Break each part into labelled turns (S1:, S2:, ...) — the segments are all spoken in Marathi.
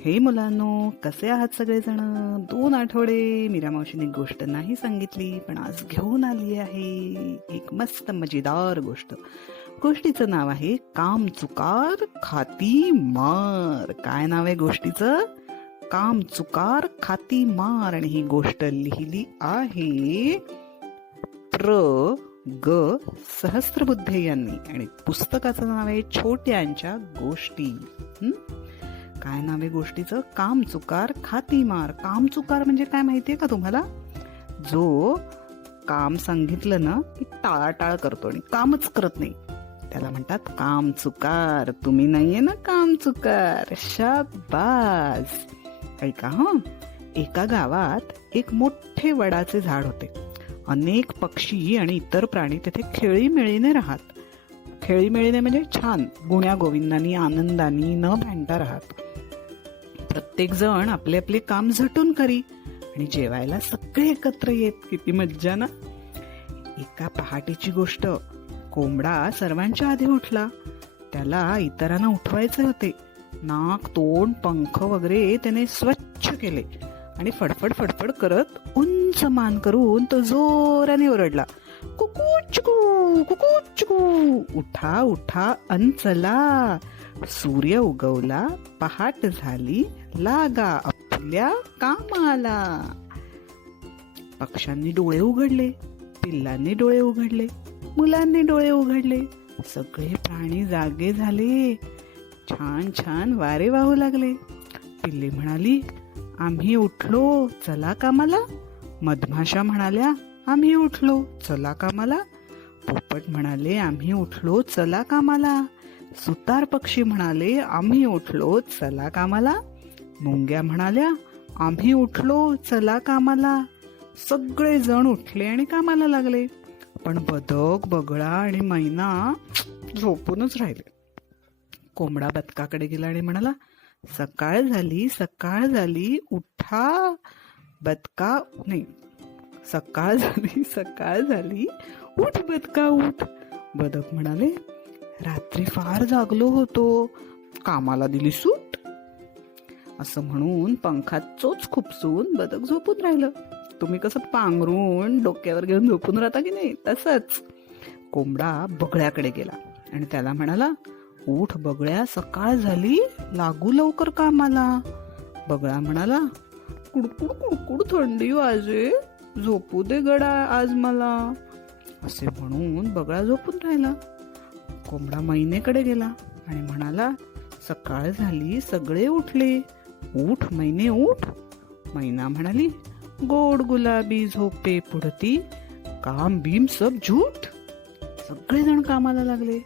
S1: हे मुलांनो कसे आहात सगळेजण? दोन आठवडे मीरा मावशीने गोष्ट नाही सांगितली पण आज घेऊन आली आहे एक मस्त मजेदार गोष्ट. गोष्टीचं नाव आहे काम चुकार खाती मार. काय नाव आहे गोष्टीचं? काम चुकार खाती मार. आणि ही गोष्ट लिहिली आहे प्र. ग. सहस्त्रबुद्धे यांनी. आणि पुस्तकाचं नाव आहे छोट्यांच्या गोष्टी. काय नावे गोष्टीचं? काम चुकार खाती मार. काम चुकार म्हणजे काय माहितीये का तुम्हाला? जो काम सांगितलं ना की टाळाटाळ करतो आणि कामच करत नाही. त्याला म्हणतात काम चुकार. तुम्ही नाहीये ना काम चुकार. शाबास. ऐका हा. एका गावात एक मोठे वडाचे झाड होते. अनेक पक्षी आणि इतर प्राणी तिथे खेळीमेळीने राहत. खेळीमेळीने म्हणजे छान. गुण्या गोविंदानी आनंदानी न भांडता राहत. प्रत्येक जण आपले आपले काम झटून करी. आणि जेवायला सगळे एकत्र येत. किती मज्जा ना? एका पहाटेची गोष्ट. कोंबडा सर्वांच्या आधी उठला. त्याला इतरांना उठवायचे होते. नाक तोंड पंख वगैरे त्याने स्वच्छ केले. आणि फडफड फडफड करत उंच मान करून तो जोराने ओरडला. कुकूचकू कुकूचकू उठा उठा अन चला. सूर्य उगवला पहाट झाली लागा आपल्या कामाला. पक्ष्यांनी डोळे उघडले पिल्लांनी डोळे उघडले मुलांनी डोळे उघडले सगळे प्राणी जागे झाले. छान छान वारे वाहू लागले. पिल्ले म्हणाली आम्ही उठलो चला कामाला. मधमाशा म्हणाल्या आम्ही उठलो चला कामाला. पोपट म्हणाले आम्ही उठलो चला कामाला. सुतार पक्षी म्हणाले आम्ही उठलो चला कामाला. मुंग्या म्हणाल्या आम्ही उठलो चला कामाला. सगळे जण उठले आणि कामाला लागले. पण बदक बगळा आणि मैना झोपूनच राहिले. कोंबडा बदकाकडे गेला आणि म्हणाला सकाळ झाली सकाळ झाली उठा. बदका नाही. सकाळ झाली सकाळ झाली. उठ बदका उठ. बदक म्हणाले रात्री फार जागलो होतो. कामाला दिली सूट. असं म्हणून पंखात चोच खुपसून बदक झोपून राहिलं. तुम्ही कसं पांघरून डोक्यावर घेऊन झोपून राहता की नाही? तसंच. कोंबडा बगळ्याकडे गेला आणि त्याला म्हणाला उठ बगळ्या सकाळ झाली लागू लवकर कामाला. बगळा म्हणाला कुडकुड कुडकुड थंडी वाजे झोपू दे गडा आज मला. असे म्हणून बगळा झोपून राहिला. कोंबडा मैनेकडे गेला आणि म्हणाला सकाळ झाली सगळे उठले. उठ मैने उठ. मैना म्हणाली गोड गुलाबी झोपे पुढती काम बीम सब झूठ. सगळेजण कामाला लागले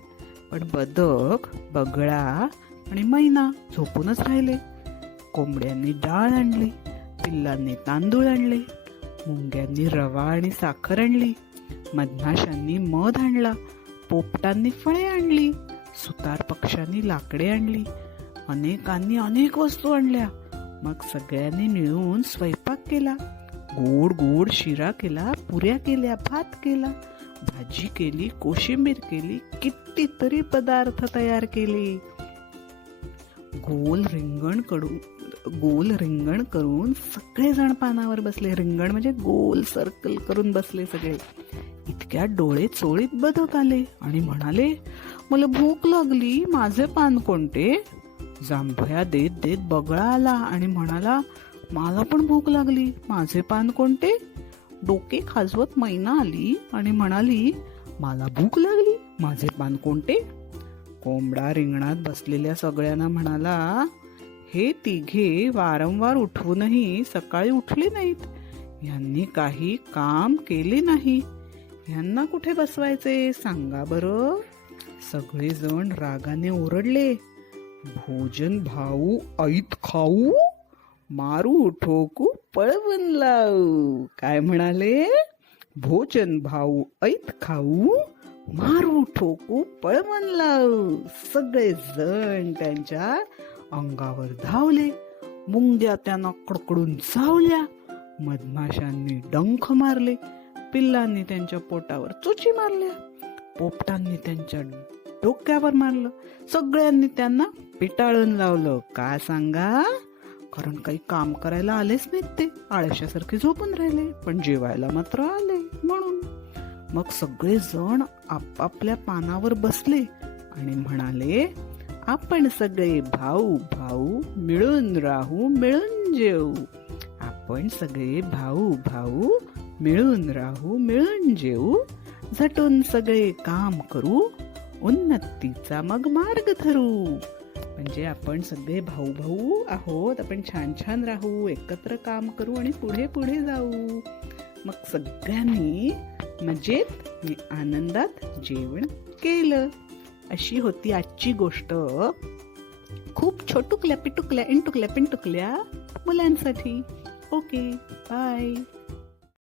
S1: पण बदक बगळा आणि मैना झोपूनच राहिले. कोंबड्यांनी डाळ आणली पिल्लांनी तांदूळ आणले मुंग्यांनी रवा आणि साखर आणली मधमाशांनी मध आणला पोपटांनी फळे आणली सुतार पक्ष्यांनी लाकडे आणली अनेकांनी अनेक वस्तू आणल्या. मग सगळ्यांनी मिळून स्वयंपाक केला. गोड गोड शिरा केला पुऱ्या केल्या भात केला भाजी केली कोशिंबीर केली कितीतरी पदार्थ तयार केले. गोल रिंगणकडून गोल रिंगण करून सगळेजण पानावर बसले. रिंगण म्हणजे गोल सर्कल करून बसले सगळे. इतक्या डोळे चोळीत बदक आले आणि म्हणाले मला भूक लागली माझे पान कोणते? जांभया देत देत बगळा आला आणि म्हणाला मला पण भूक लागली माझे पान कोणते? डोके खाजवत मैना आली आणि म्हणाली मला भूक लागली माझे पान कोणते? कोंबडा रिंगणात बसलेल्या सगळ्यांना म्हणाला हे तिघे वारंवार उठवूनही सकाळी उठले नाहीत. यांनी काही काम केले नाही. ह्यांना कुठे बसवायचे? सांगा बरं. सगळेजण रागाने ओरडले. भोजन भाऊ ऐत खाऊ? मारू ठोकू पळवून लावू. काय म्हणाले? भोजन भाऊ ऐत खाऊ? मारू ठोकू पळवून लावू. सगळेजण त्यांच्या अंगावर धावले. मुंग्या त्यांना कडकडून चावल्या. मधमाशांनी डंख मारले. पिल्लांनी त्यांच्या पोटावर चुची मारल्या. पोपटांनी त्यांच्या डोक्यावर मारलं. सगळ्यांनी त्यांना पिटाळून लावलं. काय सांगा? कारण काही काम करायला आलेच नाहीत ते. आळशासारखे झोपून राहिले पण जेवायला मात्र आले म्हणून. मग सगळे जण आपापल्या पानावर बसले आणि म्हणाले आपण सगळे भाऊ भाऊ मिळून राहू मिळून जेऊ. आपण सगळे भाऊ भाऊ मिळून राहू मिळून जेऊ झटून सगळे काम करू उन्नतीचा मग मार्ग धरू. म्हणजे आपण सगळे भाऊ भाऊ आहोत आपण छान छान राहू एकत्र काम करू आणि पुढे पुढे जाऊ. मग सगळ्यांनी मजेत आणि आनंदात जेवण केलं. अशी होती आजची गोष्ट. खूप छोटुकल्या पिटुकल्या इंटुकल्या पिंटुकल्या मुलांसाठी. Okay bye.